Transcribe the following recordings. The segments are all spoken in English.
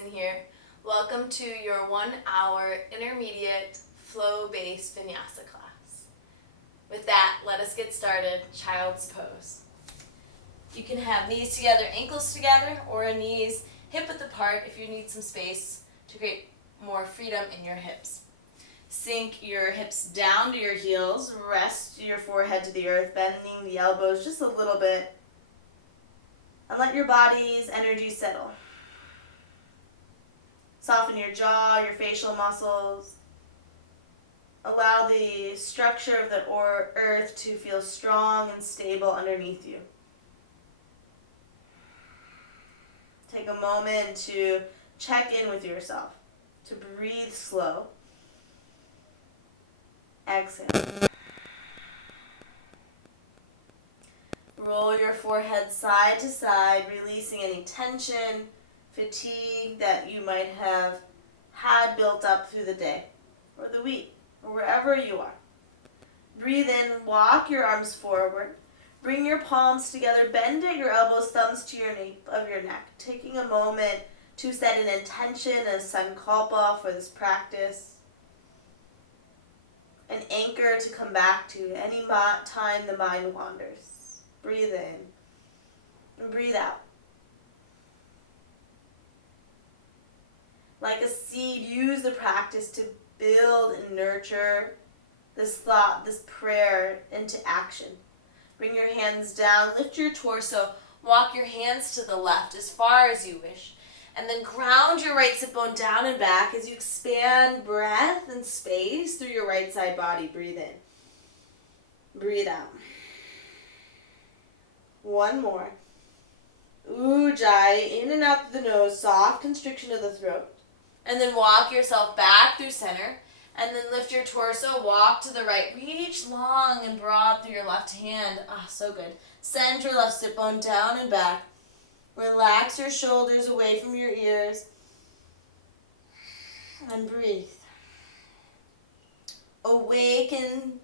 Jason here. Welcome to your 1-hour intermediate flow-based Vinyasa class. With that, let us get started. Child's pose. You can have knees together, ankles together, or knees hip-width apart if you need some space to create more freedom in your hips. Sink your hips down to your heels, rest your forehead to the earth, bending the elbows just a little bit, and let your body's energy settle. Soften your jaw, your facial muscles. Allow the structure of the earth to feel strong and stable underneath you. Take a moment to check in with yourself, to breathe slow. Exhale. Roll your forehead side to side, releasing any tension, fatigue that you might have had built up through the day or the week or wherever you are. Breathe in, walk your arms forward. Bring your palms together, bend at your elbows, thumbs to your nape of your neck. Taking a moment to set an intention, a sankalpa for this practice. An anchor to come back to any time the mind wanders. Breathe in and breathe out. Like a seed, use the practice to build and nurture this thought, this prayer into action. Bring your hands down, lift your torso, walk your hands to the left as far as you wish, and then ground your right sit bone down and back as you expand breath and space through your right side body. Breathe in. Breathe out. One more. Ujjayi, in and out through the nose, soft constriction of the throat. And then walk yourself back through center. And then lift your torso, walk to the right. Reach long and broad through your left hand. So good. Send your left sit bone down and back. Relax your shoulders away from your ears. And breathe. Awaken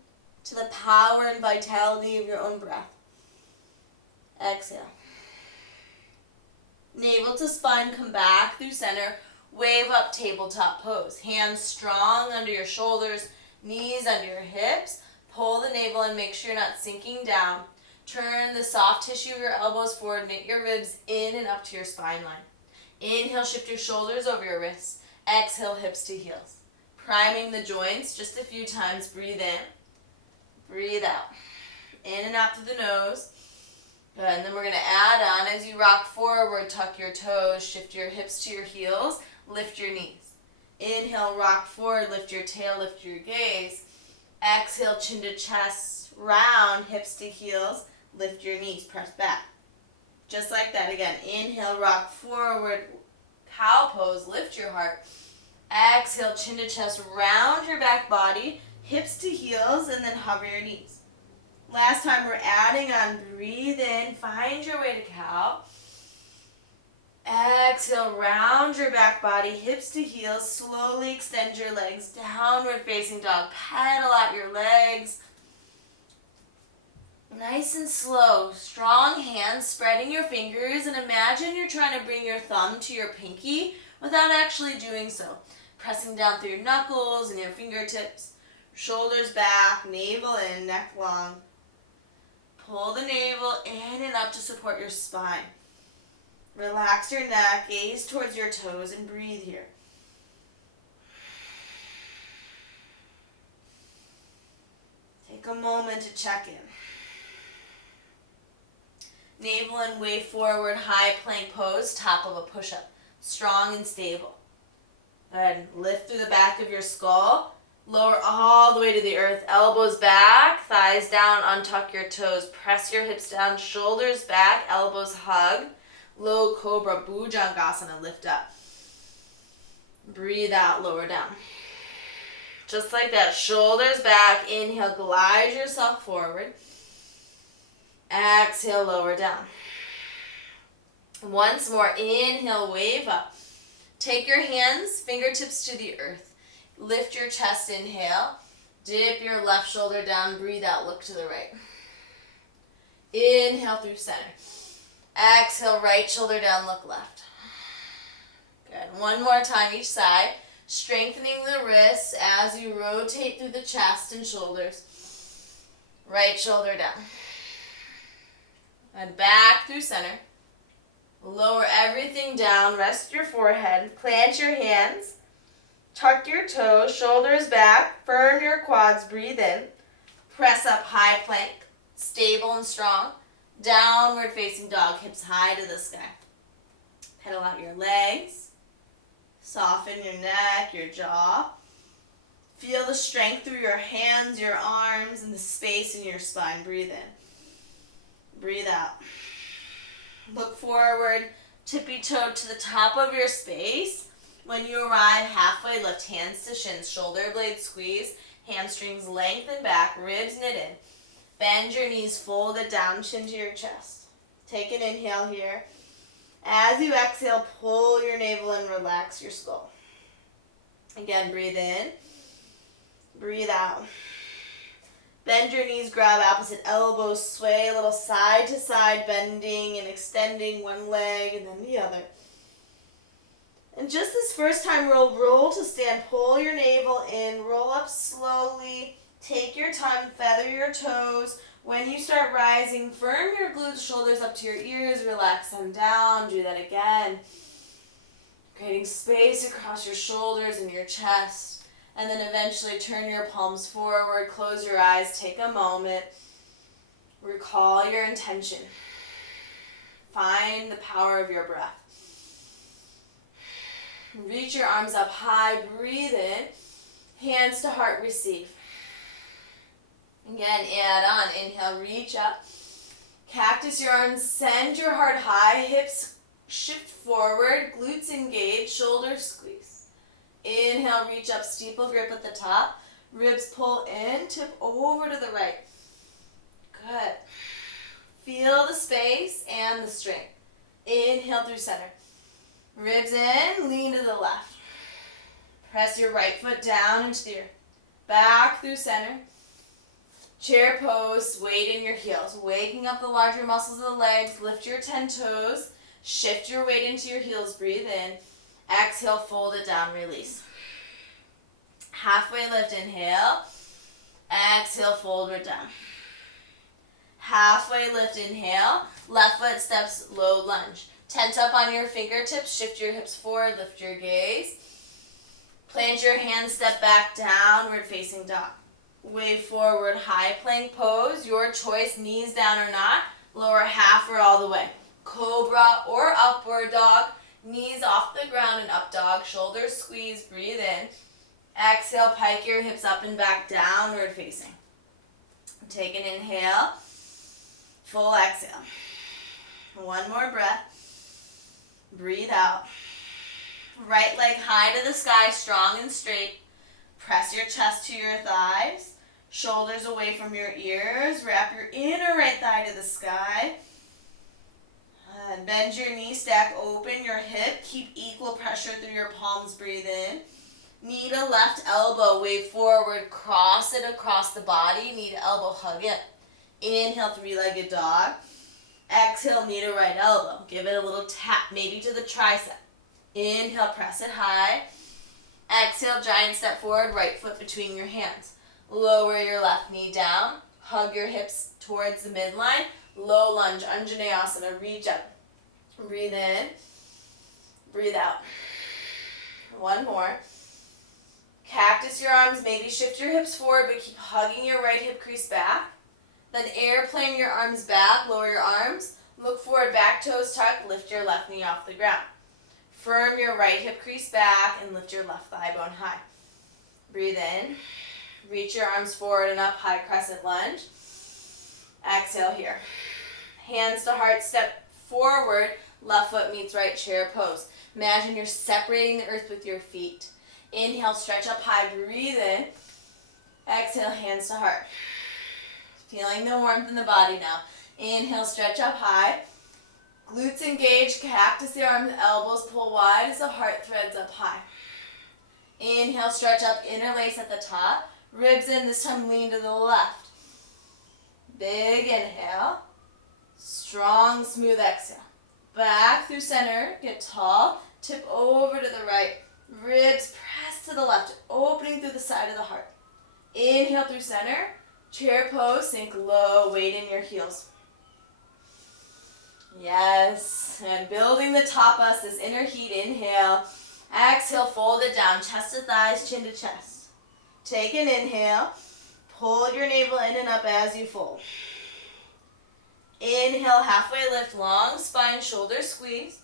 to the power and vitality of your own breath. Exhale. Navel to spine, come back through center. Wave up, tabletop pose. Hands strong under your shoulders, knees under your hips. Pull the navel and make sure you're not sinking down. Turn the soft tissue of your elbows forward, knit your ribs in and up to your spine line. Inhale, shift your shoulders over your wrists. Exhale, hips to heels. Priming the joints just a few times. Breathe in, breathe out. In and out through the nose. Good, and then we're going to add on as you rock forward, tuck your toes, shift your hips to your heels. Lift your knees. Inhale, rock forward, lift your tail, lift your gaze. Exhale, chin to chest, round, hips to heels, lift your knees, press back. Just like that again. Inhale, rock forward, cow pose, lift your heart. Exhale, chin to chest, round your back body, hips to heels, and then hover your knees. Last time we're adding on, breathe in, find your way to cow. Exhale, round your back body, hips to heels, slowly extend your legs, downward facing dog, pedal out your legs. Nice and slow, strong hands, spreading your fingers, and imagine you're trying to bring your thumb to your pinky without actually doing so. Pressing down through your knuckles and your fingertips, shoulders back, navel in, neck long. Pull the navel in and up to support your spine. Relax your neck, gaze towards your toes, and breathe here. Take a moment to check in. Navel and wave forward, high plank pose, top of a push-up. Strong and stable. Good. Lift through the back of your skull. Lower all the way to the earth. Elbows back, thighs down, untuck your toes. Press your hips down, shoulders back, elbows hug. Low cobra, bhujangasana, lift up. Breathe out, lower down. Just like that, shoulders back. Inhale, glide yourself forward. Exhale, lower down. Once more, inhale, wave up. Take your hands, fingertips to the earth. Lift your chest, inhale. Dip your left shoulder down, breathe out, look to the right. Inhale through center. Exhale, right shoulder down, look left. Good. Good. One more time each side. Strengthening the wrists as you rotate through the chest and shoulders. Right shoulder down. And back through center. Lower everything down. Rest your forehead. Plant your hands. Tuck your toes. Shoulders back. Firm your quads. Breathe in. Press up, high plank. Stable and strong. Downward facing dog. Hips high to the sky. Pedal out your legs. Soften your neck, your jaw. Feel the strength through your hands, your arms, and the space in your spine. Breathe in. Breathe out. Look forward, tippy-toe to the top of your space. When you arrive halfway, lift hands to shins, shoulder blades squeeze, hamstrings lengthen back, ribs knit in. Bend your knees, fold it down, chin to your chest. Take an inhale here. As you exhale, pull your navel and relax your skull. Again, breathe in. Breathe out. Bend your knees, grab opposite elbows, sway a little side to side, bending and extending one leg and then the other. And just this first time, roll to stand. Pull your navel in, roll up slowly. Take your time, feather your toes. When you start rising, firm your glutes, shoulders up to your ears, relax them down. Do that again. Creating space across your shoulders and your chest. And then eventually turn your palms forward, close your eyes, take a moment. Recall your intention. Find the power of your breath. Reach your arms up high, breathe in. Hands to heart, receive. Again, add on. Inhale, reach up. Cactus your arms, send your heart high, hips shift forward, glutes engage, shoulders squeeze. Inhale, reach up, steeple grip at the top. Ribs pull in, tip over to the right. Good. Feel the space and the strength. Inhale through center. Ribs in, lean to the left. Press your right foot down into the earth. Back through center. Chair pose, weight in your heels. Waking up the larger muscles of the legs. Lift your 10 toes. Shift your weight into your heels. Breathe in. Exhale, fold it down, release. Halfway lift, inhale. Exhale, fold it down. Halfway lift, inhale. Left foot steps, low lunge. Tent up on your fingertips. Shift your hips forward, lift your gaze. Plant your hands, step back, downward facing dog. Wave forward, high plank pose. Your choice, knees down or not. Lower half or all the way. Cobra or upward dog. Knees off the ground and up dog. Shoulders squeeze, breathe in. Exhale, pike your hips up and back, downward facing. Take an inhale. Full exhale. One more breath. Breathe out. Right leg high to the sky, strong and straight. Press your chest to your thighs. Shoulders away from your ears. Wrap your inner right thigh to the sky. And bend your knee, stack open your hip. Keep equal pressure through your palms. Breathe in. Knee to left elbow. Wave forward. Cross it across the body. Knee to elbow. Hug it. Inhale, three-legged dog. Exhale, knee to right elbow. Give it a little tap, maybe to the tricep. Inhale, press it high. Exhale, giant step forward, right foot between your hands. Lower your left knee down. Hug your hips towards the midline. Low lunge, Anjaneyasana. Reach up. Breathe in. Breathe out. One more. Cactus your arms. Maybe shift your hips forward, but keep hugging your right hip crease back. Then airplane your arms back. Lower your arms. Look forward, back toes tuck. Lift your left knee off the ground. Firm your right hip crease back and lift your left thigh bone high. Breathe in. Reach your arms forward and up, high crescent lunge. Exhale here. Hands to heart, step forward. Left foot meets right, chair pose. Imagine you're separating the earth with your feet. Inhale, stretch up high, breathe in. Exhale, hands to heart. Feeling the warmth in the body now. Inhale, stretch up high. Glutes engage, cactus the arms, elbows pull wide as the heart threads up high. Inhale, stretch up, interlace at the top. Ribs in, this time lean to the left. Big inhale. Strong, smooth exhale. Back through center, get tall, tip over to the right. Ribs press to the left, opening through the side of the heart. Inhale through center, chair pose, sink low, weight in your heels. Yes, and building the tapas, this inner heat, inhale. Exhale, fold it down, chest to thighs, chin to chest. Take an inhale, pull your navel in and up as you fold. Inhale, halfway lift, long spine, shoulders squeeze.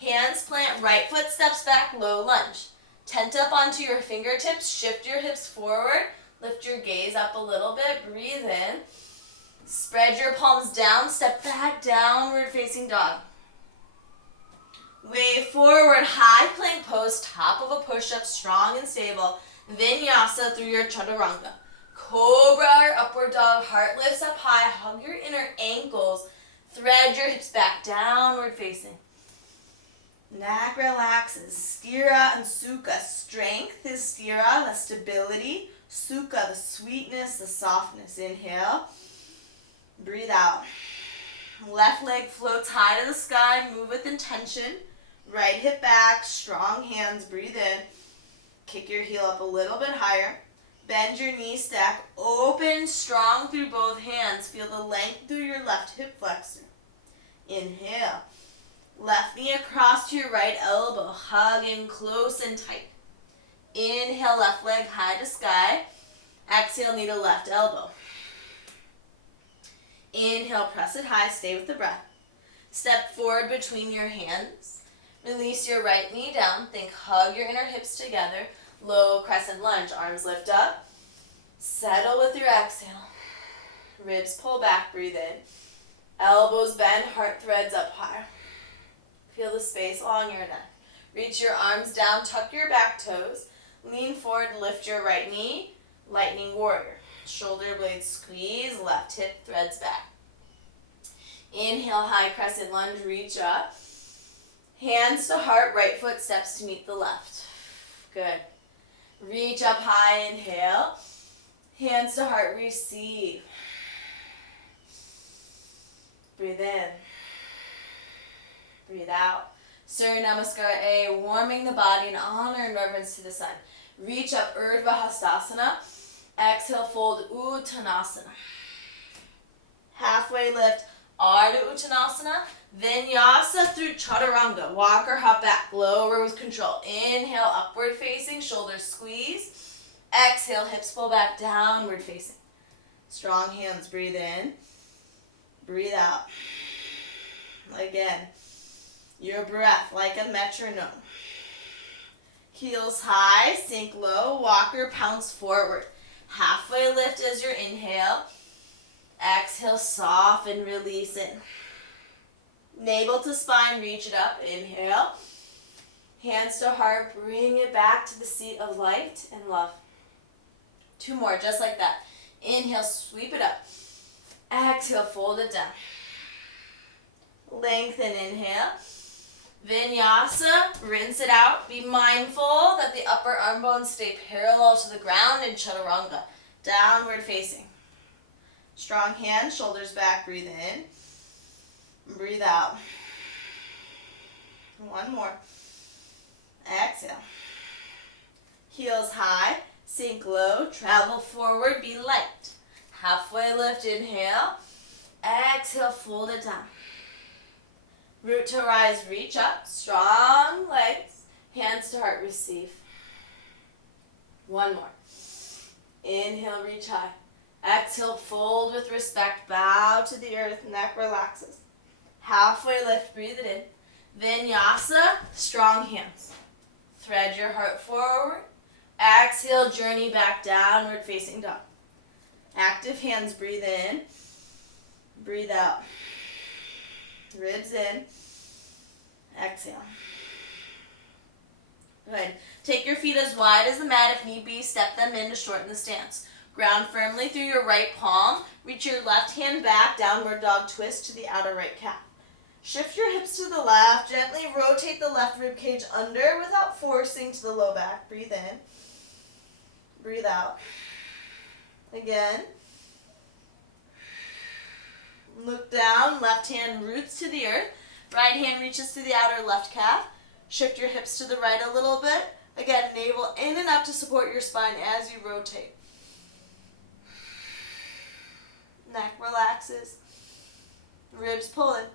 Hands plant, right foot steps back, low lunge. Tent up onto your fingertips, shift your hips forward, lift your gaze up a little bit, breathe in. Spread your palms down, step back, downward facing dog. Wave forward, high plank pose, top of a push-up, strong and stable. Vinyasa through your chaturanga. Cobra or upward dog, heart lifts up high, hug your inner ankles, thread your hips back, downward facing. Neck relaxes, stira and sukha. Strength is stira, the stability. Sukha, the sweetness, the softness. Inhale, breathe out. Left leg floats high to the sky, move with intention. Right hip back, strong hands, breathe in. Kick your heel up a little bit higher. Bend your knee, stack, open, strong through both hands. Feel the length through your left hip flexor. Inhale. Left knee across to your right elbow, hug in close and tight. Inhale, left leg high to sky. Exhale, knee to left elbow. Inhale, press it high, stay with the breath. Step forward between your hands. Release your right knee down. Think hug your inner hips together. Low crescent lunge, arms lift up. Settle with your exhale. Ribs pull back, breathe in. Elbows bend, heart threads up high. Feel the space along your neck. Reach your arms down, tuck your back toes. Lean forward, lift your right knee. Lightning warrior. Shoulder blades squeeze, left hip threads back. Inhale, high crescent lunge, reach up. Hands to heart, right foot steps to meet the left. Good. Reach up high, inhale. Hands to heart, receive. Breathe in. Breathe out. Surya Namaskar A, warming the body in honor and reverence to the sun. Reach up, Urdhva Hastasana. Exhale, fold, Uttanasana. Halfway lift, Ardha Uttanasana. Vinyasa through chaturanga. Walk or hop back, lower with control. Inhale, upward facing, shoulders squeeze. Exhale, hips pull back, downward facing. Strong hands, breathe in. Breathe out. Again, your breath like a metronome. Heels high, sink low, walker pounce forward. Halfway lift as your inhale. Exhale, soften, release in. Navel to spine, reach it up, inhale. Hands to heart, bring it back to the seat of light and love. Two more, just like that. Inhale, sweep it up. Exhale, fold it down. Lengthen, inhale. Vinyasa, rinse it out. Be mindful that the upper arm bones stay parallel to the ground in chaturanga. Downward facing. Strong hands, shoulders back, breathe in. Breathe out. One more. Exhale. Heels high, sink low, travel forward, be light. Halfway lift, inhale. Exhale, fold it down. Root to rise, reach up, strong legs, hands to heart, receive. One more. Inhale, reach high. Exhale, fold with respect, bow to the earth, neck relaxes. Halfway lift, breathe it in. Vinyasa, strong hands. Thread your heart forward. Exhale, journey back, downward facing dog. Active hands, breathe in. Breathe out. Ribs in. Exhale. Good. Take your feet as wide as the mat if need be. Step them in to shorten the stance. Ground firmly through your right palm. Reach your left hand back. Downward dog twist to the outer right calf. Shift your hips to the left. Gently rotate the left rib cage under without forcing to the low back. Breathe in. Breathe out. Again. Look down. Left hand roots to the earth. Right hand reaches to the outer left calf. Shift your hips to the right a little bit. Again, navel in and up to support your spine as you rotate. Neck relaxes. Ribs pulling.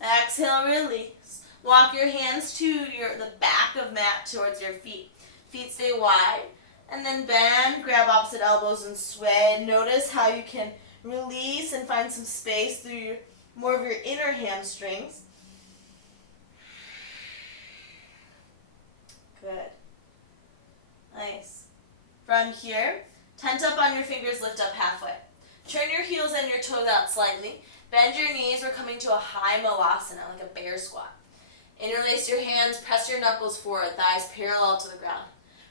Exhale, release. Walk your hands to the back of mat towards your feet. Feet stay wide. And then bend, grab opposite elbows and sway. Notice how you can release and find some space through more of your inner hamstrings. Good. Nice. From here, tent up on your fingers, lift up halfway. Turn your heels and your toes out slightly. Bend your knees. We're coming to a high Malasana, like a bear squat. Interlace your hands, press your knuckles forward, thighs parallel to the ground.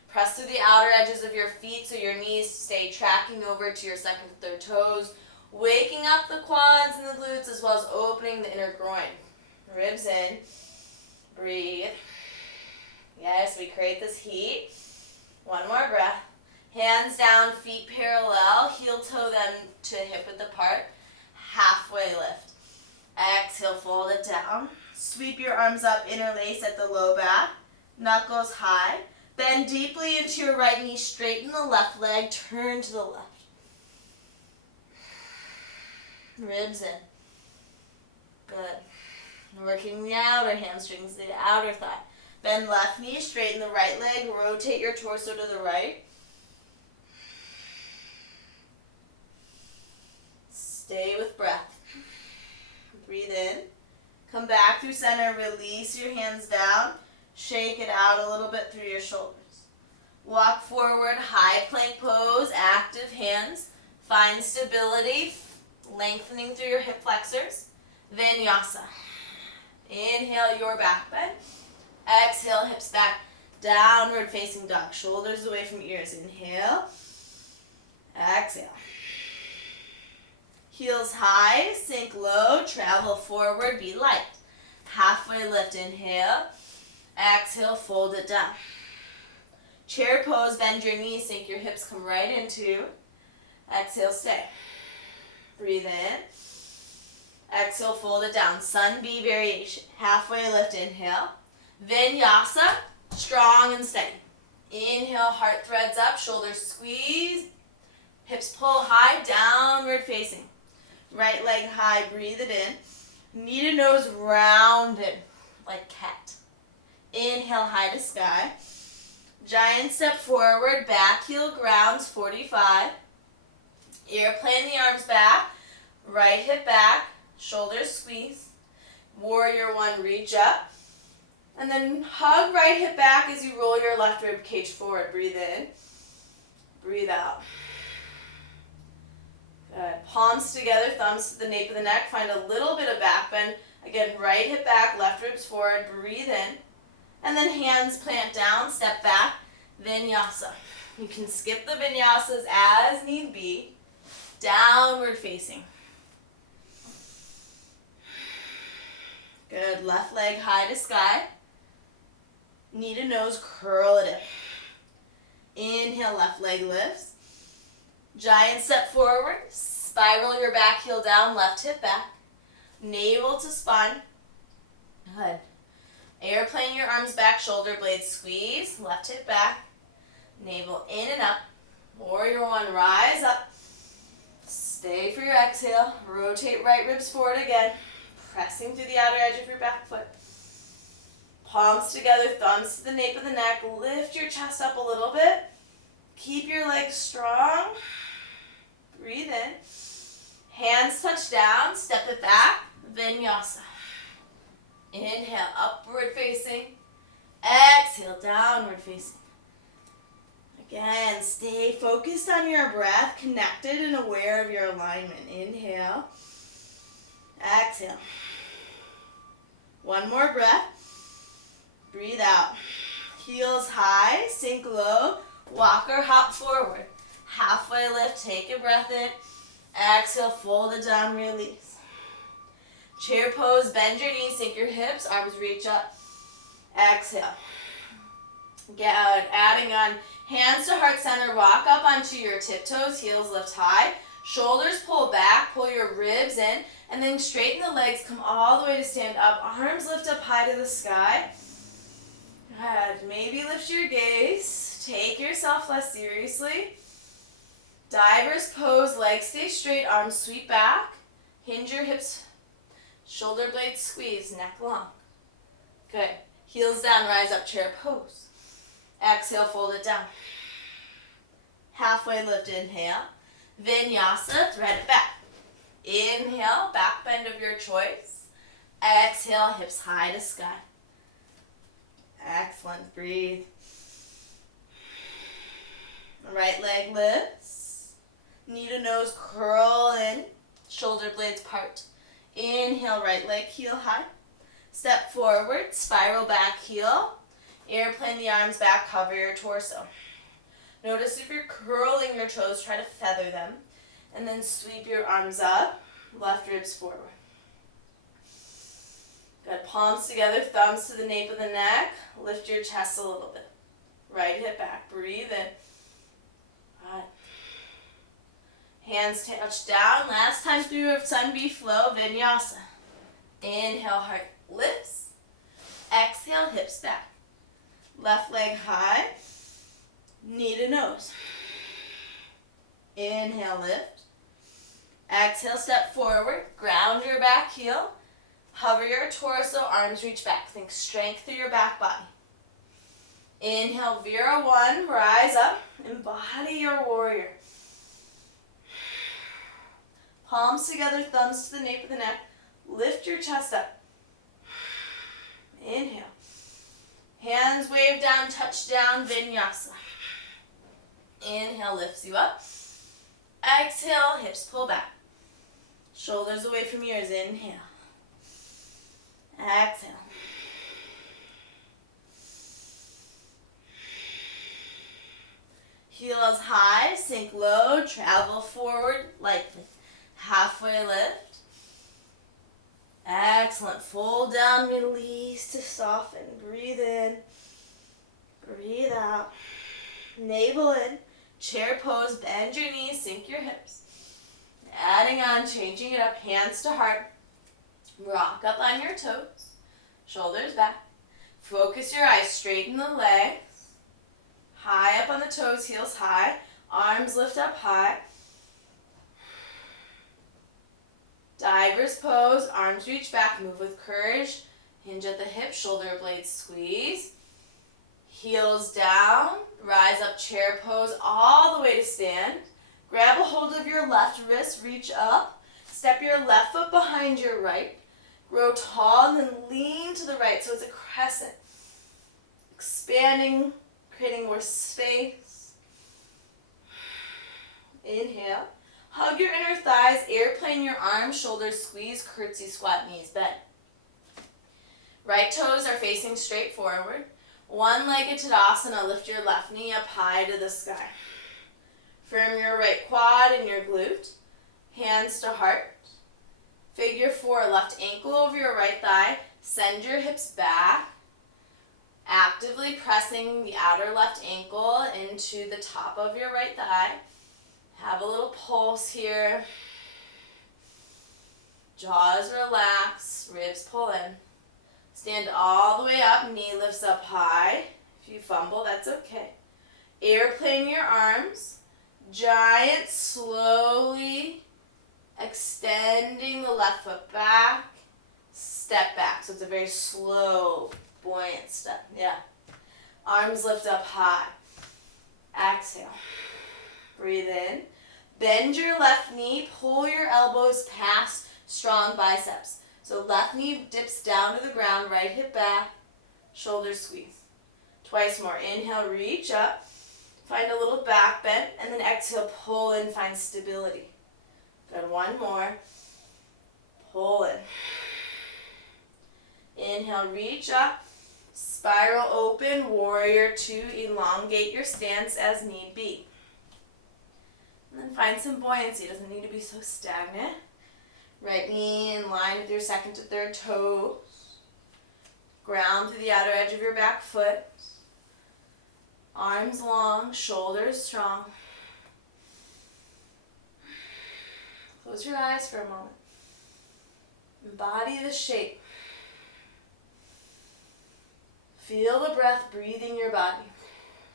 Press through the outer edges of your feet so your knees stay tracking over to your second and third toes, waking up the quads and the glutes as well as opening the inner groin. Ribs in. Breathe. Yes, we create this heat. One more breath. Hands down, feet parallel, heel toe them to hip width apart. Halfway lift. Exhale, fold it down. Sweep your arms up, interlace at the low back. Knuckles high. Bend deeply into your right knee, straighten the left leg, turn to the left. Ribs in. Good. Working the outer hamstrings, the outer thigh. Bend left knee, straighten the right leg, rotate your torso to the right. Stay with breath. Breathe in. Come back through center, release your hands down. Shake it out a little bit through your shoulders. Walk forward, high plank pose, active hands. Find stability, lengthening through your hip flexors. Vinyasa. Inhale your back bend. Exhale, hips back. Downward facing dog. Shoulders away from ears. Inhale. Exhale. Heels high, sink low, travel forward, be light. Halfway lift, inhale. Exhale, fold it down. Chair pose, bend your knees, sink your hips, come right into. Exhale, stay. Breathe in. Exhale, fold it down. Sun B variation. Halfway lift, inhale. Vinyasa, strong and steady. Inhale, heart threads up, shoulders squeeze. Hips pull high, downward facing. Right leg high, breathe it in. Knee to nose rounded like cat. Inhale, high to sky. Giant step forward, back heel grounds, 45. Airplane the arms back, right hip back, shoulders squeeze. Warrior one, reach up. And then hug right hip back as you roll your left rib cage forward. Breathe in, breathe out. Good. Palms together, thumbs to the nape of the neck. Find a little bit of back bend. Again, right hip back, left ribs forward. Breathe in. And then hands plant down, step back. Vinyasa. You can skip the vinyasas as need be. Downward facing. Good. Left leg high to sky. Knee to nose, curl it in. Inhale, left leg lifts. Giant step forward, spiral your back heel down, left hip back, navel to spine. Good. Airplane your arms back, shoulder blades squeeze, left hip back, navel in and up. Warrior one, rise up. Stay for your exhale. Rotate right ribs forward again, pressing through the outer edge of your back foot. Palms together, thumbs to the nape of the neck. Lift your chest up a little bit. Keep your legs strong. Breathe in. Hands touch down. Step it back. Vinyasa. Inhale, upward facing. Exhale, downward facing. Again, stay focused on your breath, connected and aware of your alignment. Inhale. Exhale. One more breath. Breathe out. Heels high, sink low. Walk or hop forward. Halfway lift, take a breath in. Exhale, fold it down, release. Chair pose, bend your knees, sink your hips, arms reach up. Exhale. Good. Adding on hands to heart center, walk up onto your tiptoes, heels lift high. Shoulders pull back, pull your ribs in, and then straighten the legs, come all the way to stand up. Arms lift up high to the sky. Good. Maybe lift your gaze. Take yourself less seriously. Diver's pose, legs stay straight, arms sweep back. Hinge your hips, shoulder blades squeeze, neck long. Good. Heels down, rise up, chair pose. Exhale, fold it down. Halfway lift, inhale. Vinyasa, thread it back. Inhale, back bend of your choice. Exhale, hips high to sky. Excellent, breathe. Right leg lifts. Knee to nose, curl in. Shoulder blades part. Inhale, right leg heel high. Step forward, spiral back heel. Airplane the arms back, cover your torso. Notice if you're curling your toes, try to feather them. And then sweep your arms up, left ribs forward. Good, palms together, thumbs to the nape of the neck. Lift your chest a little bit. Right hip back, breathe in. Right. Hands touch down. Last time through a sun bee flow, Vinyasa. Inhale, heart lifts. Exhale, hips back. Left leg high. Knee to nose. Inhale, lift. Exhale, step forward. Ground your back heel. Hover your torso, arms reach back. Think strength through your back body. Inhale, Vira 1, rise up. Embody your warrior. Palms together, thumbs to the nape of the neck. Lift your chest up. Inhale. Hands wave down, touch down, Vinyasa. Inhale, lifts you up. Exhale, hips pull back. Shoulders away from ears, inhale. Exhale. Heels high, sink low, travel forward lightly. Halfway lift. Excellent. Fold down, release to soften. Breathe in. Breathe out. Navel in. Chair pose. Bend your knees. Sink your hips. Adding on, changing it up. Hands to heart. Rock up on your toes. Shoulders back. Focus your eyes. Straighten the legs. High up on the toes. Heels high. Arms lift up high. Diver's pose, arms reach back, move with courage. Hinge at the hip, shoulder blades squeeze. Heels down, rise up, chair pose, all the way to stand. Grab a hold of your left wrist, reach up. Step your left foot behind your right. Grow tall and then lean to the right so it's a crescent. Expanding, creating more space. Inhale. Hug your inner thighs, airplane your arms, shoulders squeeze, curtsy, squat, knees bend. Right toes are facing straight forward. One-legged Tadasana, lift your left knee up high to the sky. Firm your right quad and your glute. Hands to heart. Figure 4, left ankle over your right thigh. Send your hips back. Actively pressing the outer left ankle into the top of your right thigh. Have a little pulse here. Jaws relax, ribs pull in. Stand all the way up, knee lifts up high. If you fumble, that's okay. Airplane your arms. Giant, slowly extending the left foot back. Step back. So it's a very slow, buoyant step. Yeah. Arms lift up high. Exhale. Breathe in. Bend your left knee. Pull your elbows past strong biceps. So left knee dips down to the ground. Right hip back. Shoulders squeeze. Twice more. Inhale, reach up. Find a little back bend. And then exhale, pull in. Find stability. Good. One more. Pull in. Inhale, reach up. Spiral open. Warrior 2. Elongate your stance as need be. And then find some buoyancy. It doesn't need to be so stagnant. Right knee in line with your second to third toes. Ground to the outer edge of your back foot. Arms long, shoulders strong. Close your eyes for a moment. Embody the shape. Feel the breath breathing your body.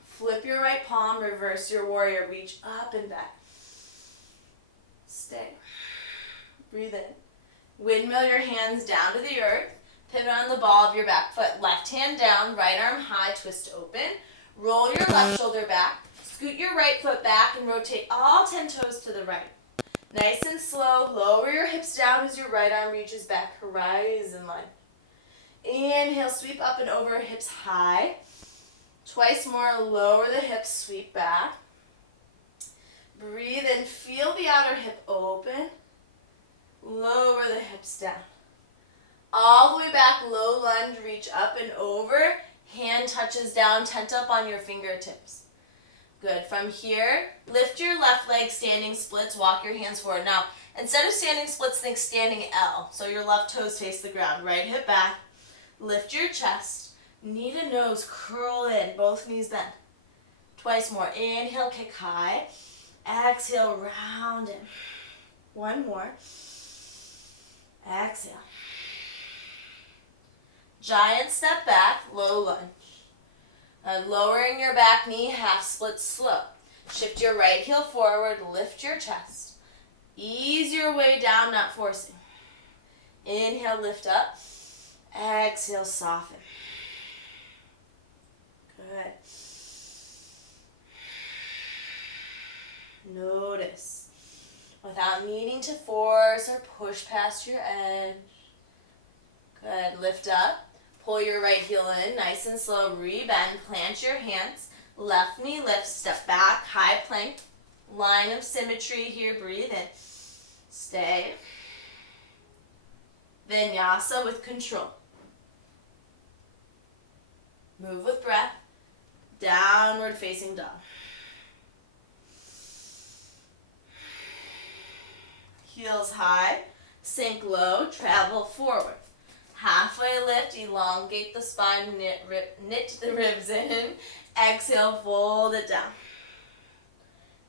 Flip your right palm, reverse your warrior, reach up and back. Stay. Breathe in. Windmill your hands down to the earth. Pivot on the ball of your back foot. Left hand down, right arm high, twist open. Roll your left shoulder back. Scoot your right foot back and rotate all 10 toes to the right. Nice and slow, lower your hips down as your right arm reaches back, horizon line. Inhale, sweep up and over, hips high. Twice more, lower the hips, sweep back. Breathe in, feel the outer hip open. Lower the hips down. All the way back, low lunge, reach up and over. Hand touches down, tent up on your fingertips. Good. From here, lift your left leg, standing splits, walk your hands forward. Now, instead of standing splits, think standing L. So your left toes face the ground. Right hip back. Lift your chest. Knee to nose, curl in. Both knees bend. Twice more. Inhale, kick high. Exhale, round in. One more. Exhale. Giant step back, low lunge. Lowering your back knee, half split slow. Shift your right heel forward, lift your chest. Ease your way down, not forcing. Inhale, lift up. Exhale, soften. Good. Notice, without needing to force or push past your edge. Good. Lift up. Pull your right heel in, nice and slow. Rebend, plant your hands. Left knee lifts, step back, high plank. Line of symmetry here, breathe in. Stay. Vinyasa with control. Move with breath. Downward facing dog. Heels high, sink low, travel forward. Halfway lift, elongate the spine, knit the ribs in. Exhale, fold it down.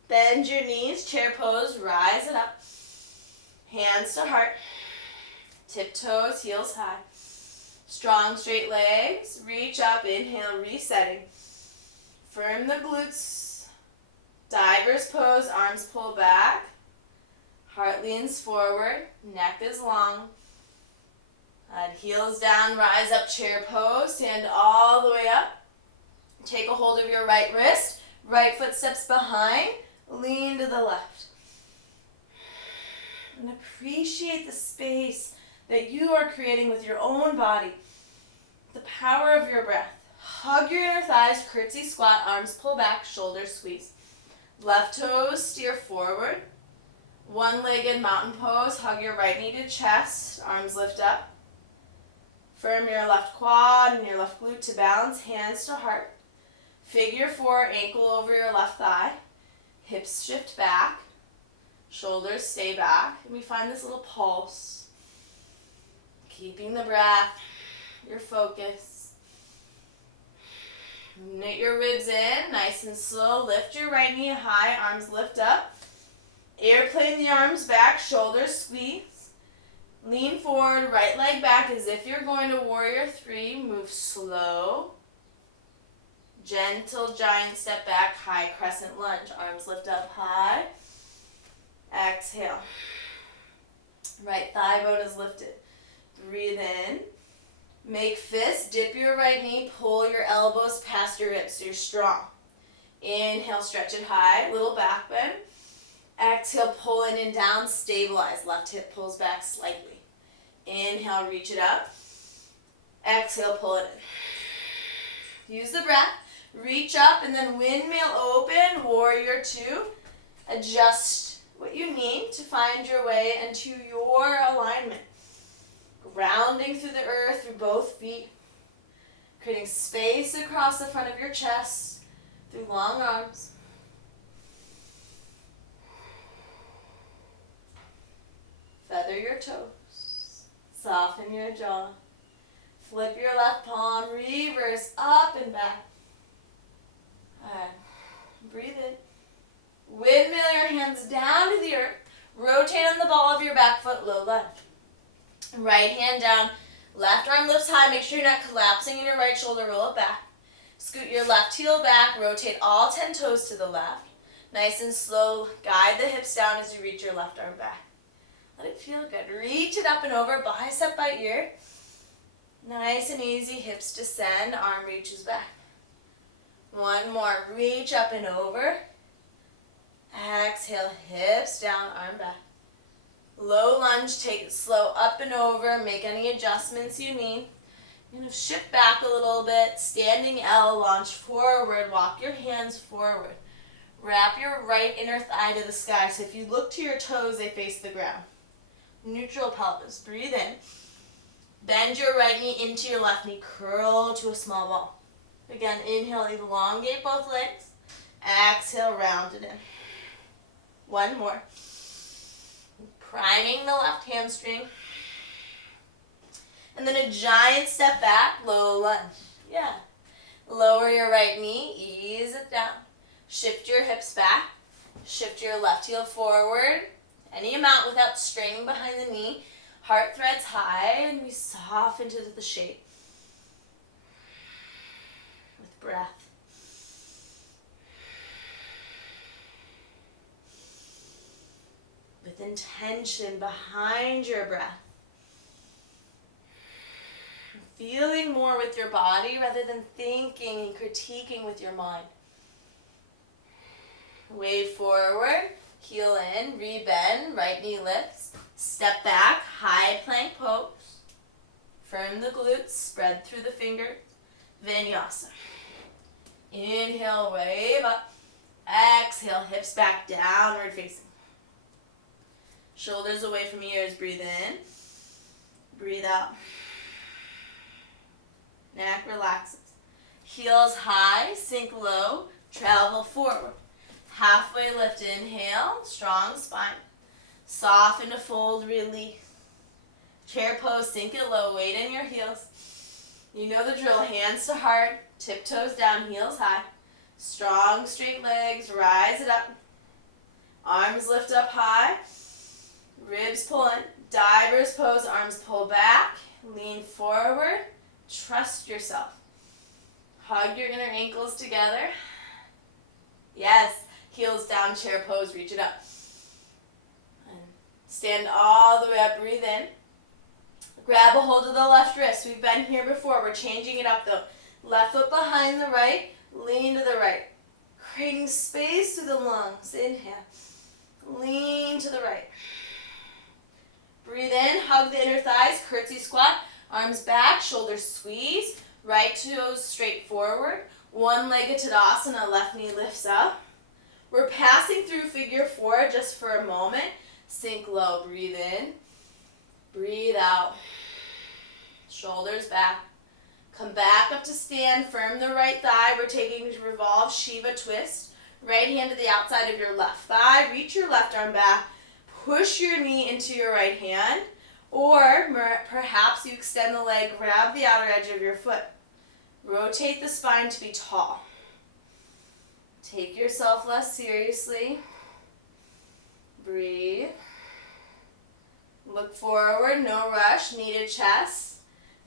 Bend your knees, chair pose, rise it up. Hands to heart. Tiptoes, heels high. Strong, straight legs. Reach up, inhale, resetting. Firm the glutes. Diver's pose, arms pull back. Heart leans forward, neck is long. Heels down, rise up, chair pose, stand all the way up. Take a hold of your right wrist, right foot steps behind, lean to the left. And appreciate the space that you are creating with your own body. The power of your breath. Hug your inner thighs, curtsy squat, arms pull back, shoulders squeeze. Left toes steer forward. One-legged mountain pose, hug your right knee to chest, arms lift up. Firm your left quad and your left glute to balance, hands to heart. Figure four, ankle over your left thigh. Hips shift back. Shoulders stay back. And we find this little pulse. Keeping the breath, your focus. Knit your ribs in, nice and slow. Lift your right knee high, arms lift up. Airplane the arms back, shoulders squeeze. Lean forward, right leg back as if you're going to warrior three. Move slow. Gentle giant step back, high crescent lunge. Arms lift up high. Exhale. Right thigh bone is lifted. Breathe in. Make fists, dip your right knee, pull your elbows past your hips so you're strong. Inhale, stretch it high, little back bend. Exhale, pull in and down, stabilize. Left hip pulls back slightly. Inhale, reach it up. Exhale, pull it in. Use the breath. Reach up and then windmill open, warrior two. Adjust what you need to find your way into your alignment. Grounding through the earth through both feet. Creating space across the front of your chest through long arms. Feather your toes. Soften your jaw. Flip your left palm, reverse up and back. Alright. Breathe in. Windmill your hands down to the earth. Rotate on the ball hand down. Left arm lifts high. Make sure you're not collapsing in your right shoulder. Roll it back. Scoot your left heel back. Rotate all 10 toes to the left. Nice and slow. Guide the hips down as you reach your left arm back. Let it feel good. Reach it up and over, bicep by ear. Nice and easy. Hips descend. Arm reaches back. One more. Reach up and over. Exhale, hips down, arm back. Low lunge, take it slow up and over. Make any adjustments you need. You're going to shift back a little bit. Standing L, launch forward. Walk your hands forward. Wrap your right inner thigh to the sky. So if you look to your toes, they face the ground. Neutral pelvis. Breathe in. Bend your right knee into your left knee. Curl to a small ball. Again, inhale, elongate both legs. Exhale, round it in. One more. Priming the left hamstring. And then a giant step back, low lunge. Yeah. Lower your right knee, ease it down. Shift your hips back. Shift your left heel forward. Any amount without straining behind the knee. Heart threads high, and we soften to the shape. With breath. With intention behind your breath. Feeling more with your body rather than thinking and critiquing with your mind. Wave forward, heel in, rebend, right knee lifts. Step back, high plank pose. Firm the glutes, spread through the fingers. Vinyasa. Inhale, wave up. Exhale, hips back, downward facing. Shoulders away from ears, breathe in. Breathe out. Neck relaxes. Heels high, sink low, travel forward. Halfway lift, inhale, strong spine. Soften to fold, release. Chair pose, sink it low, weight in your heels. You know the drill, hands to heart, tiptoes down, heels high. Strong, straight legs, rise it up. Arms lift up high. Ribs pull in. Divers pose, arms pull back. Lean forward. Trust yourself. Hug your inner ankles together. Yes. Heels down, chair pose, reach it up. And stand all the way up, breathe in. Grab a hold of the left wrist. We've been here before. We're changing it up though. Left foot behind the right, lean to the right. Creating space through the lungs. Inhale. Lean to the right. Breathe in, hug the inner thighs, curtsy squat. Arms back, shoulders squeeze. Right toes straight forward. One-legged Tadasana, left knee lifts up. We're passing through figure four just for a moment. Sink low, breathe in. Breathe out. Shoulders back. Come back up to stand, firm the right thigh. We're taking to revolve Shiva twist. Right hand to the outside of your left thigh. Reach your left arm back. Push your knee into your right hand. Or perhaps you extend the leg, grab the outer edge of your foot. Rotate the spine to be tall. Take yourself less seriously. Breathe. Look forward, no rush, knee to chest.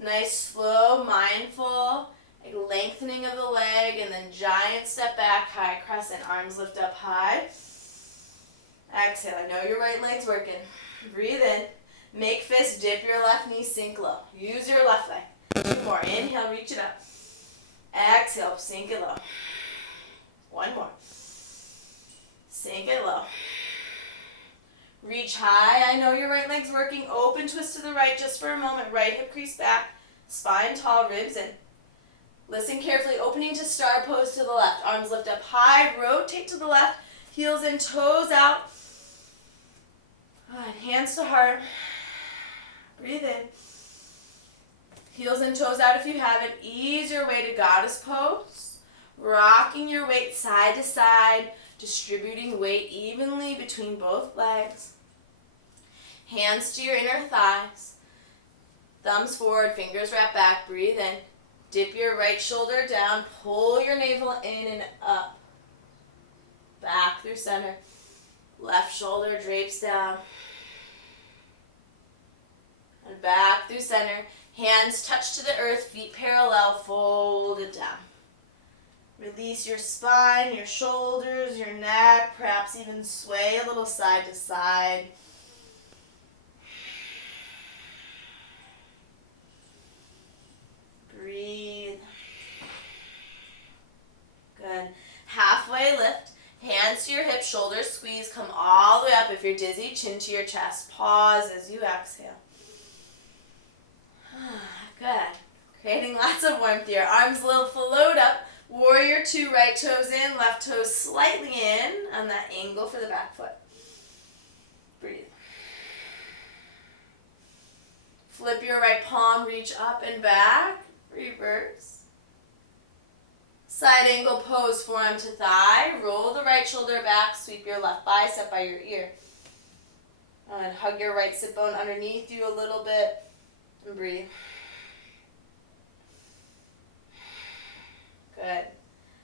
Nice, slow, mindful, lengthening of the leg, and then giant step back, high crescent, arms lift up high. Exhale, I know your right leg's working. Breathe in. Make fist, dip your left knee, sink low. Use your left leg. Two more. Inhale, reach it up. Exhale, sink it low. One more. Sink it low. Reach high. I know your right leg's working. Open twist to the right just for a moment. Right hip crease back. Spine tall, ribs in. Listen carefully. Opening to star pose to the left. Arms lift up high. Rotate to the left. Heels in, toes out. Good. Hands to heart. Breathe in. Heels and toes out if you haven't. Ease your way to goddess pose. Rocking your weight side to side. Distributing weight evenly between both legs. Hands to your inner thighs. Thumbs forward, fingers wrap back. Breathe in. Dip your right shoulder down. Pull your navel in and up. Back through center. Left shoulder drapes down. and back through center. Hands touch to the earth, feet parallel, fold it down. Release your spine, your shoulders, your neck, perhaps even sway a little side to side. Breathe. Good. Halfway lift. Hands to your hips, shoulders squeeze. Come all the way up. If you're dizzy, chin to your chest. Pause as you exhale. Good. Creating lots of warmth here. Arms a little float up. Warrior two, right toes in, left toes slightly in on that angle for the back foot. Breathe. Flip your right palm, reach up and back. Reverse. Side angle pose, forearm to thigh. Roll the right shoulder back, sweep your left bicep by your ear. And hug your right sit bone underneath you a little bit. And breathe. Good.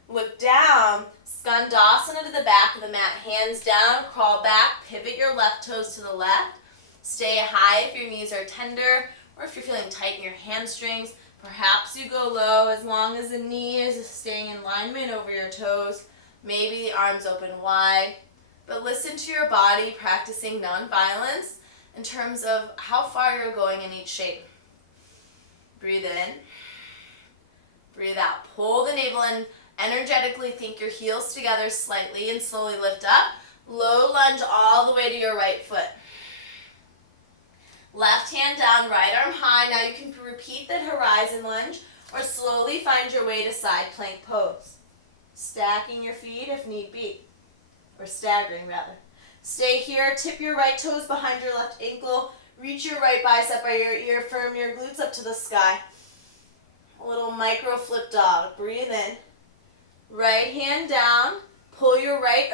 Look down, Skandasana to the back of the mat. Hands down, crawl back, pivot your left toes to the left. Stay high if your knees are tender or if you're feeling tight in your hamstrings. Perhaps you go low as long as the knee is staying in alignment over your toes. Maybe the arms open wide. But listen to your body, practicing non-violence in terms of how far you're going in each shape. Breathe in. Breathe out. Pull the navel in. Energetically think your heels together slightly and slowly lift up. Low lunge all the way to your right foot. Left hand down, right arm high. Now you can repeat that horizon lunge or slowly find your way to side plank pose. Stacking your feet if need be, or staggering rather. Stay here, tip your right toes behind your left ankle, reach your right bicep by your ear, firm your glutes up to the sky. A little micro flip dog. Breathe in. Right hand down, pull your right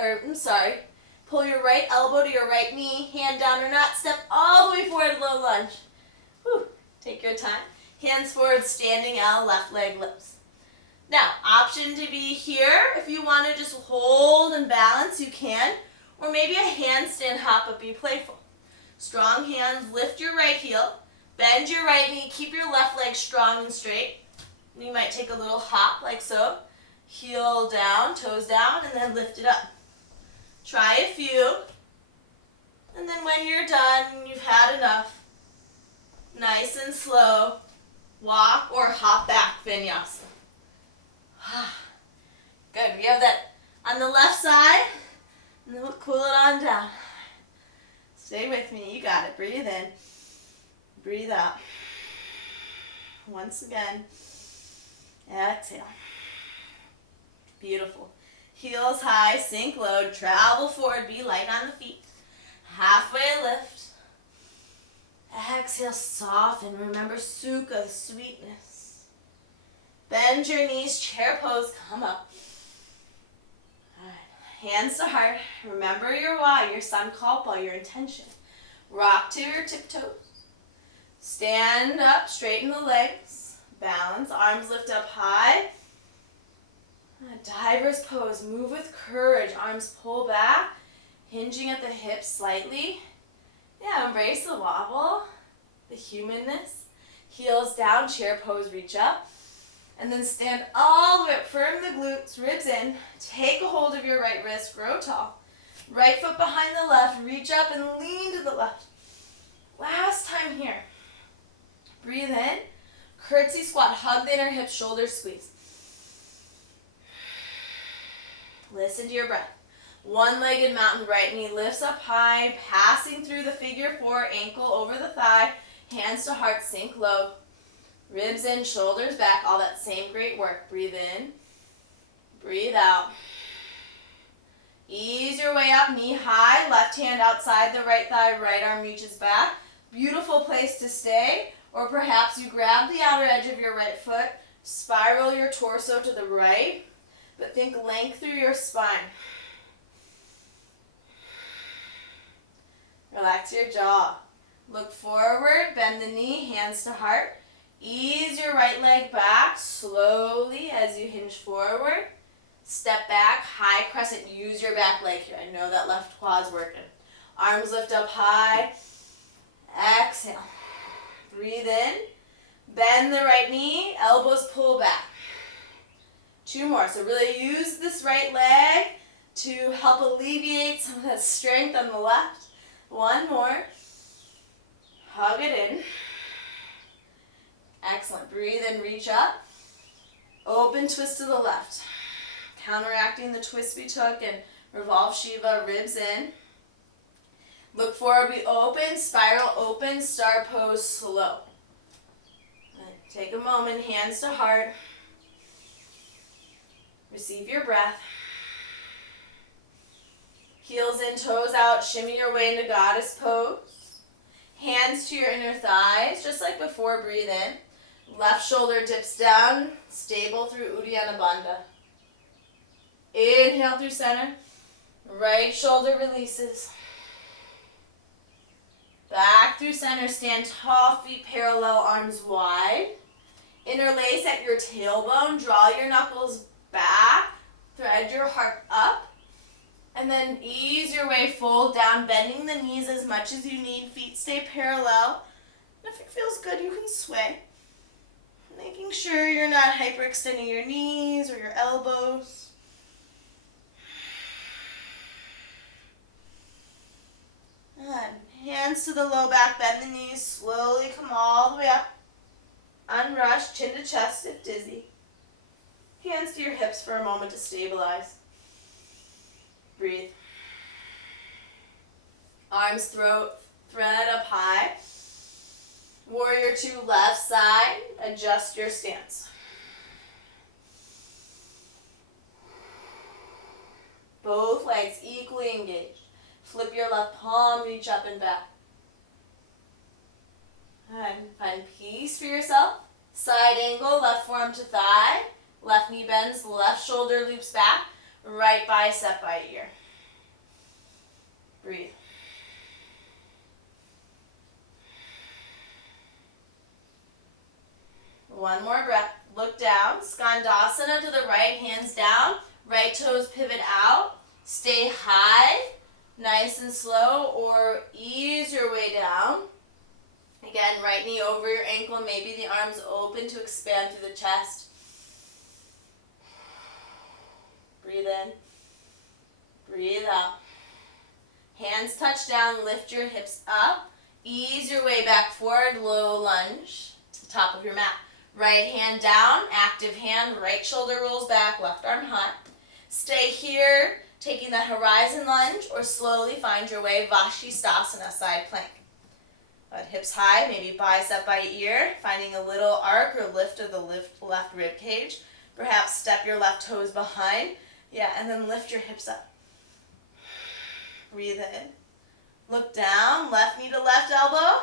elbow to your right knee, hand down or not, step all the way forward, low lunge. Whew. Take your time. Hands forward, standing L, left leg lifts. Now, option to be here. If you want to just hold and balance, you can. Or maybe a handstand hop, but be playful. Strong hands, lift your right heel, bend your right knee, keep your left leg strong and straight. You might take a little hop like so. Heel down, toes down, and then lift it up. Try a few. And then when you're done, you've had enough. Nice and slow. Walk or hop back, Vinyasa. Good. We have that on the left side. And then we'll cool it on down. Stay with me. You got it. Breathe in. Breathe out. Once again. Exhale. Beautiful. Heels high, sink low, travel forward, be light on the feet. Halfway lift. Exhale, soften. Remember Sukha, sweetness. Bend your knees, chair pose, come up. All right. Hands to heart. Remember your why, your sankalpa, your intention. Rock to your tiptoes. Stand up, straighten the legs. Balance, arms lift up high. Diver's pose, move with courage, arms pull back, hinging at the hips slightly. Yeah, embrace the wobble, the humanness. Heels down, chair pose, reach up. And then stand all the way up, firm the glutes, ribs in. Take a hold of your right wrist, grow tall. Right foot behind the left, reach up and lean to the left. Last time here. Breathe in, curtsy squat, hug the inner hips, shoulders squeeze. Listen to your breath. One-legged mountain, right knee lifts up high, passing through the figure four, ankle over the thigh, hands to heart, sink low. Ribs in, shoulders back, all that same great work. Breathe in, breathe out. Ease your way up, knee high, left hand outside the right thigh, right arm reaches back. Beautiful place to stay. Or perhaps you grab the outer edge of your right foot, spiral your torso to the right, but think length through your spine. Relax your jaw. Look forward, bend the knee, hands to heart. Ease your right leg back slowly as you hinge forward. Step back, high crescent. Use your back leg here. I know that left quad's working. Arms lift up high. Exhale. Breathe in. Bend the right knee, elbows pull back. 2 more. So really use this right leg to help alleviate some of that strength on the left. 1 more. Hug it in. Excellent. Breathe in, reach up. Open twist to the left. Counteracting the twist we took and revolve Shiva, ribs in. Look forward, we open, spiral open, star pose slow. Take a moment, hands to heart. Receive your breath. Heels in, toes out, shimmy your way into goddess pose. Hands to your inner thighs, just like before, breathe in. Left shoulder dips down, stable through Uddiyana Bandha. Inhale through center. Right shoulder releases. Back through center, stand tall, feet parallel, arms wide. Interlace at your tailbone, draw your knuckles back, thread your heart up, and then ease your way, fold down, bending the knees as much as you need, feet stay parallel. And if it feels good, you can sway. Making sure you're not hyperextending your knees or your elbows. Good. Hands to the low back, bend the knees, slowly come all the way up. Unrush, chin to chest if dizzy. Hands to your hips for a moment to stabilize. Breathe. Arms thread up high. Warrior 2, left side. Adjust your stance. Both legs equally engaged. Flip your left palm, reach up and back. And find peace for yourself. Side angle, left forearm to thigh. Left knee bends, left shoulder loops back. Right bicep by ear. Breathe. One more breath. Look down. Skandasana to the right, hands down. Right toes pivot out. Stay high, nice and slow, or ease your way down. Again, right knee over your ankle, maybe the arms open to expand through the chest. Breathe in. Breathe out. Hands touch down, lift your hips up. Ease your way back forward, low lunge to the top of your mat. Right hand down, active hand, right shoulder rolls back, left arm high. Stay here, taking that horizon lunge, or slowly find your way, Vashisthasana, side plank. Hips high, maybe bicep by ear, finding a little arc or lift of the left rib cage. Perhaps step your left toes behind. Yeah, and then lift your hips up. Breathe in. Look down, left knee to left elbow.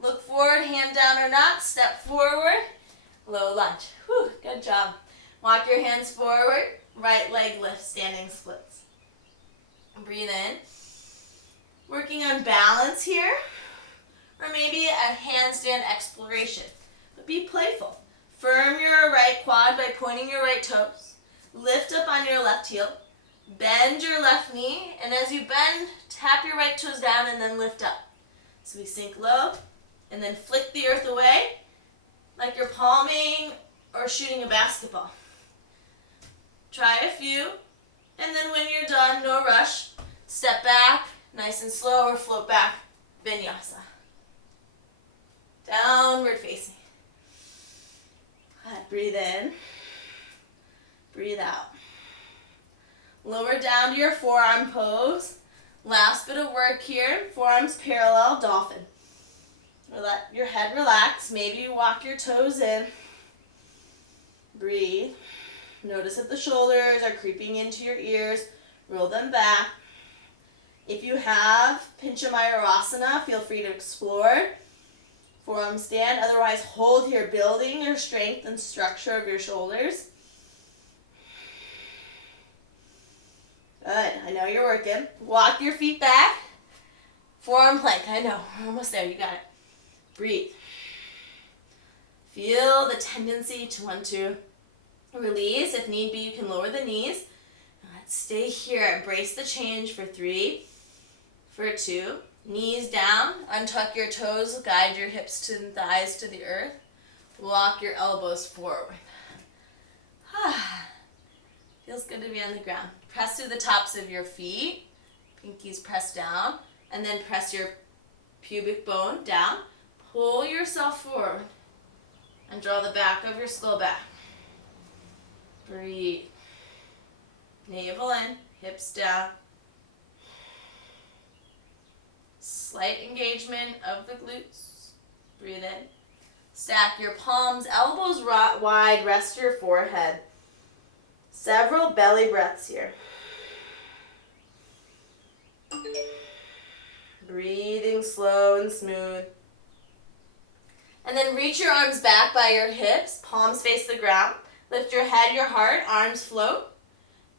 Look forward, hand down or not, step forward. Low lunge. Whew, good job. Walk your hands forward, right leg lift, standing splits. Breathe in. Working on balance here, or maybe a handstand exploration. But be playful. Firm your right quad by pointing your right toes. Lift up on your left heel. Bend your left knee, and as you bend, tap your right toes down and then lift up. So we sink low, and then flick the earth away, like you're palming or shooting a basketball. Try a few, and then when you're done, no rush, step back, nice and slow, or float back, Vinyasa. Downward facing. Good. Breathe in. Breathe out. Lower down to your forearm pose. Last bit of work here. Forearms parallel, dolphin. Let your head relax. Maybe you walk your toes in. Breathe. Notice if the shoulders are creeping into your ears. Roll them back. If you have Pincha Mayurasana, feel free to explore. Forearm stand. Otherwise, hold here, building your strength and structure of your shoulders. Good. I know you're working. Walk your feet back. Forearm plank. I know. We're almost there. You got it. Breathe. Feel the tendency to want to release. If need be, you can lower the knees. Let's stay here. Embrace the change for 3, for 2, Knees down, untuck your toes, guide your hips and thighs to the earth. Walk your elbows forward. Feels good to be on the ground. Press through the tops of your feet. Pinkies press down. And then press your pubic bone down. Pull yourself forward. And draw the back of your skull back. Breathe. Navel in, hips down. Slight engagement of the glutes. Breathe in. Stack your palms, elbows wide, rest your forehead. Several belly breaths here. Breathing slow and smooth. And then reach your arms back by your hips, palms face the ground. Lift your head, your heart, arms float.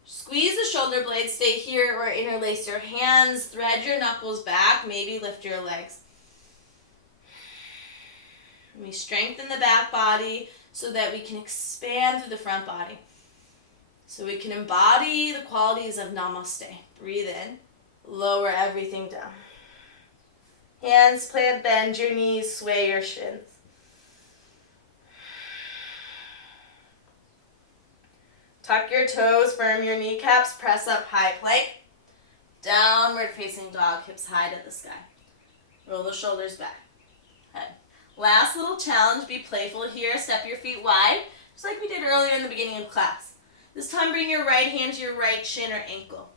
Squeeze the shoulder blades, stay here or interlace your hands, thread your knuckles back, maybe lift your legs. We strengthen the back body so that we can expand through the front body. So we can embody the qualities of namaste. Breathe in, lower everything down. Hands plant, bend your knees, sway your shins. Tuck your toes, firm your kneecaps, press up high plank. Downward facing dog, hips high to the sky. Roll the shoulders back. Head. Last little challenge, be playful here. Step your feet wide, just like we did earlier in the beginning of class. This time bring your right hand to your right shin or ankle.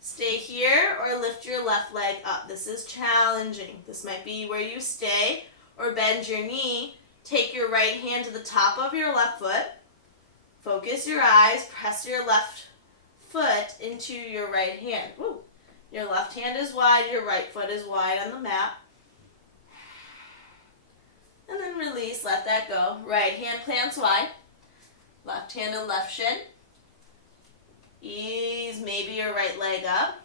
Stay here or lift your left leg up. This is challenging. This might be where you stay or bend your knee. Take your right hand to the top of your left foot. Focus your eyes, press your left foot into your right hand. Woo. Your left hand is wide, your right foot is wide on the mat. And then release, let that go. Right hand plants wide. Left hand and left shin. Ease maybe your right leg up.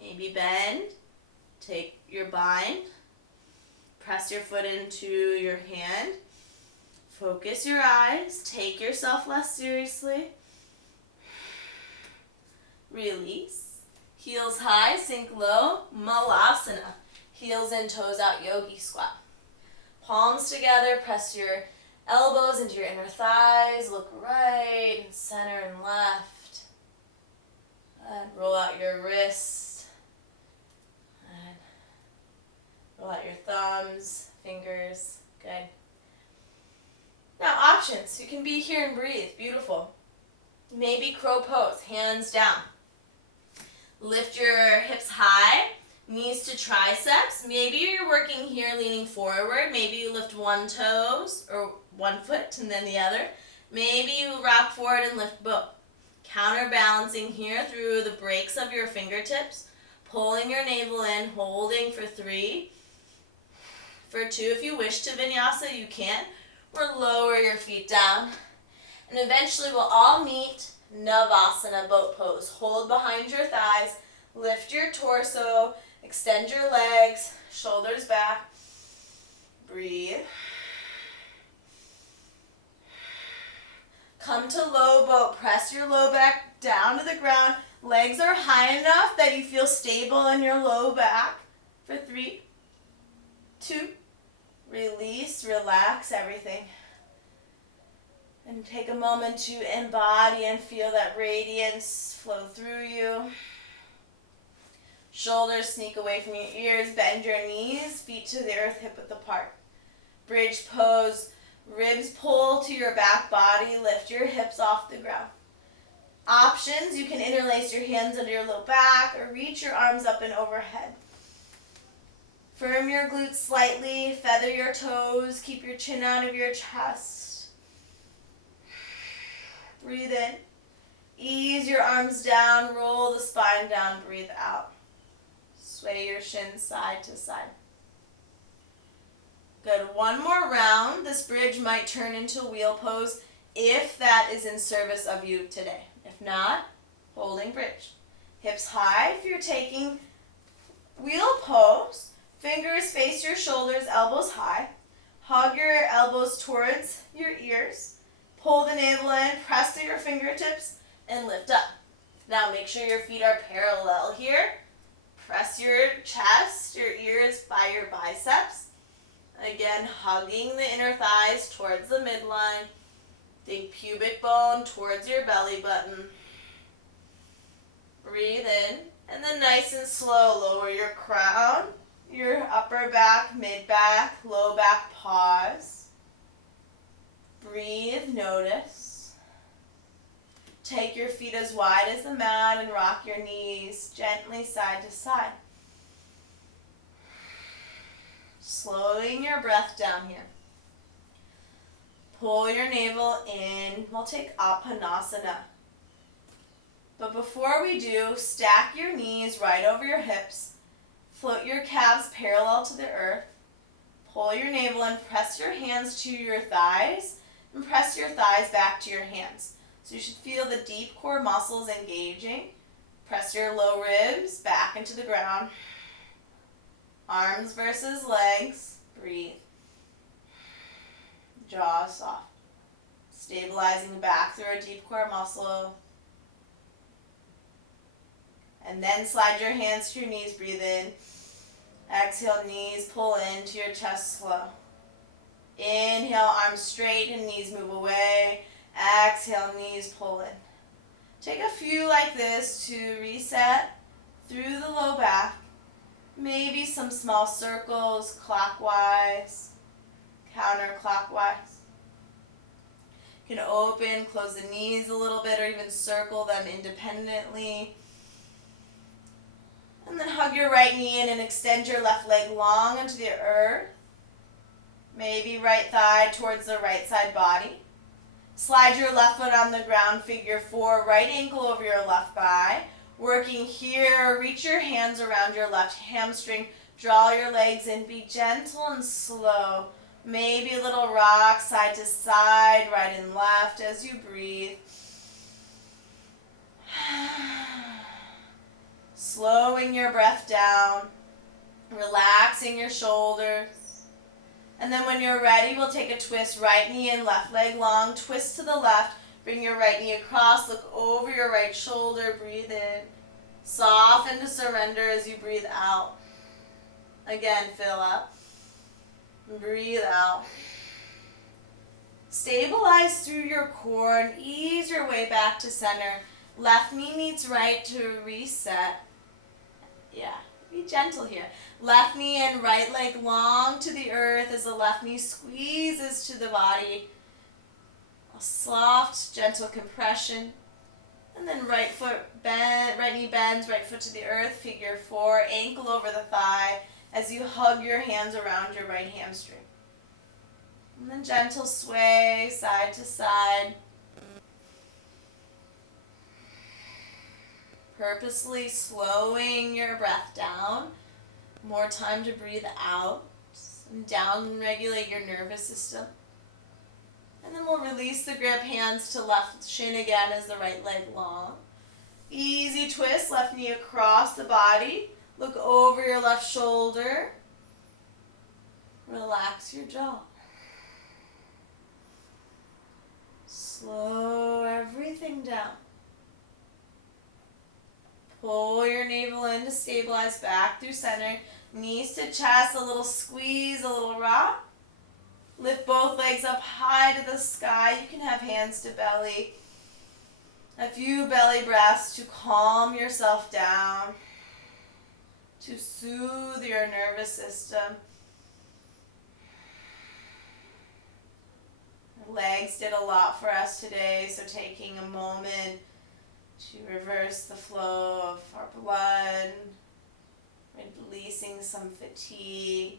Maybe bend. Take your bind. Press your foot into your hand. Focus your eyes. Take yourself less seriously. Release. Heels high, sink low. Malasana. Heels in, toes out, yogi squat. Palms together, press your elbows into your inner thighs. Look right and center and left. And roll out your wrists. And roll out your thumbs, fingers. Good. Now options. You can be here and breathe. Beautiful. Maybe crow pose, hands down. Lift your hips high, knees to triceps. Maybe you're working here leaning forward. Maybe you lift one toes or one foot and then the other. Maybe you rock forward and lift both. Counterbalancing here through the breaks of your fingertips. Pulling your navel in, holding for 3. For 2, if you wish to vinyasa, you can. Or lower your feet down. And eventually we'll all meet Navasana, boat pose. Hold behind your thighs, lift your torso, extend your legs, shoulders back. Breathe. Come to low boat. Press your low back down to the ground. Legs are high enough that you feel stable in your low back. For 3, 2, release, relax everything. And take a moment to embody and feel that radiance flow through you. Shoulders sneak away from your ears. Bend your knees, feet to the earth, hip width apart. Bridge pose. Ribs pull to your back body. Lift your hips off the ground. Options, you can interlace your hands under your low back or reach your arms up and overhead. Firm your glutes slightly. Feather your toes. Keep your chin out of your chest. Breathe in. Ease your arms down. Roll the spine down. Breathe out. Sway your shins side to side. Good. One more round. This bridge might turn into wheel pose if that is in service of you today. If not, holding bridge. Hips high if you're taking wheel pose. Fingers face your shoulders, elbows high. Hug your elbows towards your ears. Pull the navel in, press through your fingertips, and lift up. Now make sure your feet are parallel here. Press your chest, your ears by your biceps. Again, hugging the inner thighs towards the midline. Think pubic bone towards your belly button. Breathe in, and then nice and slow, lower your crown, your upper back, mid back, low back, pause. Breathe, notice. Take your feet as wide as the mat and rock your knees gently side to side. Slowing your breath down here. Pull your navel in. We'll take Apanasana. But before we do, stack your knees right over your hips. Float your calves parallel to the earth. Pull your navel in. Press your hands to your thighs. And press your thighs back to your hands. So you should feel the deep core muscles engaging. Press your low ribs back into the ground. Arms versus legs. Breathe. Jaw soft. Stabilizing back through a deep core muscle. And then slide your hands to your knees. Breathe in. Exhale, knees pull into your chest slow. Inhale, arms straight and knees move away. Exhale, knees pull in. Take a few like this to reset through the low back. Maybe some small circles clockwise, counterclockwise. You can open, close the knees a little bit, or even circle them independently. And then hug your right knee in and extend your left leg long into the earth. Maybe right thigh towards the right side body. Slide your left foot on the ground, figure 4, right ankle over your left thigh. Working here, reach your hands around your left hamstring. Draw your legs in, be gentle and slow. Maybe a little rock side to side, right and left as you breathe. Slowing your breath down, relaxing your shoulders. And then when you're ready, we'll take a twist, right knee in, left leg long, twist to the left, bring your right knee across, look over your right shoulder, breathe in. Soften to surrender as you breathe out. Again, fill up. Breathe out. Stabilize through your core and ease your way back to center. Left knee meets right to reset. Yeah, be gentle here. Left knee and right leg long to the earth as the left knee squeezes to the body. A soft, gentle compression. And then right foot bend, right knee bends, right foot to the earth, figure 4, ankle over the thigh as you hug your hands around your right hamstring. And then gentle sway side to side. Purposely slowing your breath down. More time to breathe out and down regulate your nervous system. And then we'll release the grip, hands to left shin again as the right leg long. Easy twist, left knee across the body. Look over your left shoulder. Relax your jaw. Slow everything down. Pull your navel in to stabilize back through center. Knees to chest, a little squeeze, a little rock. Lift both legs up high to the sky. You can have hands to belly. A few belly breaths to calm yourself down, to soothe your nervous system. Our legs did a lot for us today, so taking a moment to reverse the flow of our blood, releasing some fatigue.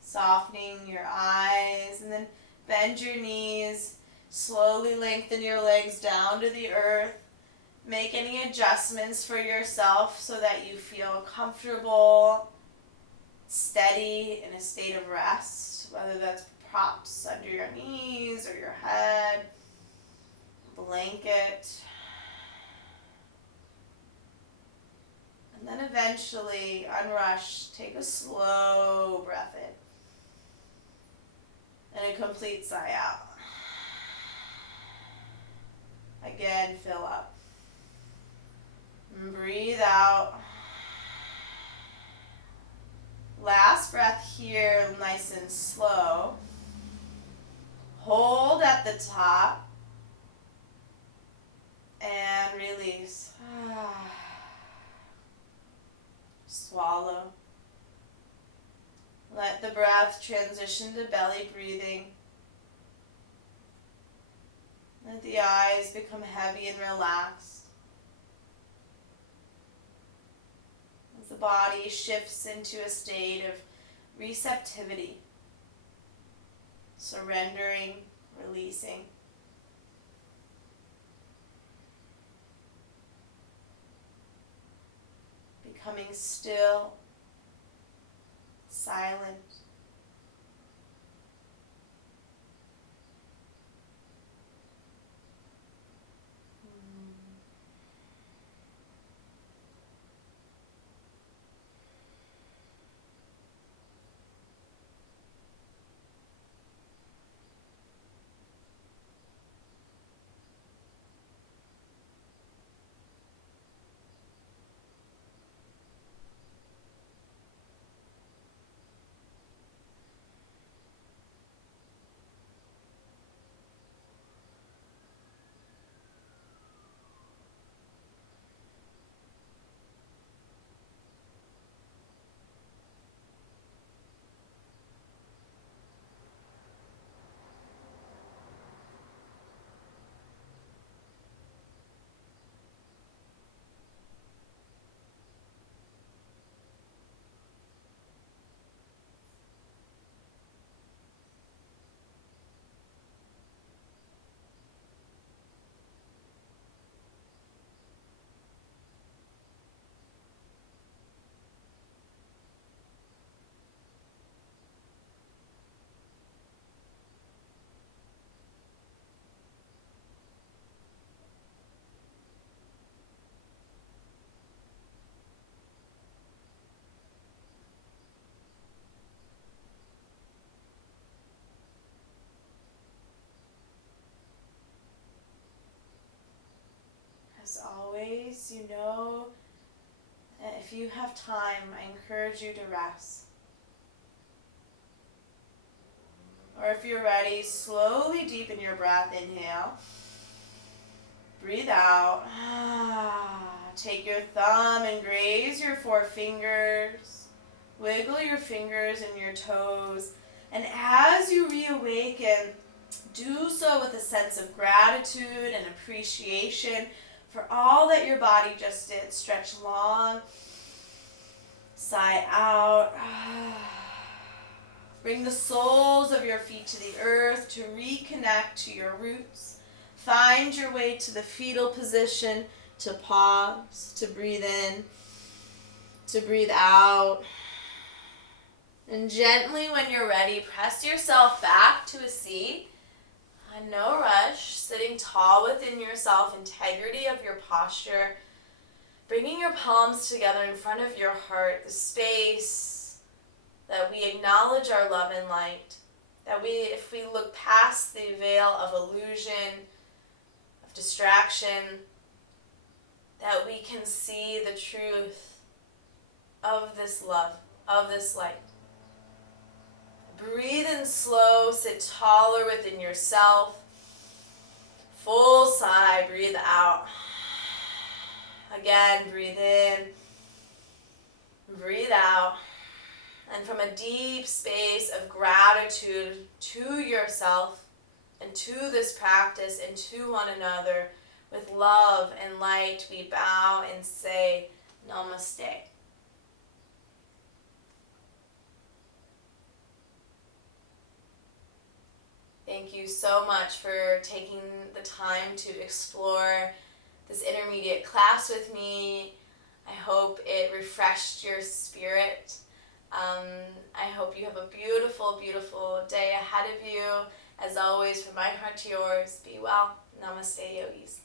Softening your eyes, and then bend your knees. Slowly lengthen your legs down to the earth. Make any adjustments for yourself so that you feel comfortable, steady, in a state of rest, whether that's props under your knees or your head, blanket. And then eventually, unrushed, take a slow breath in. And a complete sigh out. Again, fill up. And breathe out. Last breath here, nice and slow. Hold at the top. And release. Swallow. Let the breath transition to belly breathing. Let the eyes become heavy and relaxed. As the body shifts into a state of receptivity, surrendering, releasing. Becoming still, silent. As always, you know, if you have time, I encourage you to rest. Or if you're ready, slowly deepen your breath. Inhale. Breathe out. Take your thumb and graze your forefingers. Wiggle your fingers and your toes. And as you reawaken, do so with a sense of gratitude and appreciation for all that your body just did. Stretch long. Sigh out. Bring the soles of your feet to the earth to reconnect to your roots. Find your way to the fetal position, to pause, to breathe in, to breathe out. And gently, when you're ready, press yourself back to a seat. No rush, sitting tall within yourself, integrity of your posture. Bringing your palms together in front of your heart, the space that we acknowledge our love and light. That if we look past the veil of illusion, of distraction, that we can see the truth of this love, of this light. Breathe in slow, sit taller within yourself. Full sigh, breathe out. Again, breathe in, breathe out. And from a deep space of gratitude to yourself and to this practice and to one another, with love and light, we bow and say namaste. Thank you so much for taking the time to explore this intermediate class with me. I hope it refreshed your spirit. I hope you have a beautiful, beautiful day ahead of you. As always, from my heart to yours, be well. Namaste, yogis.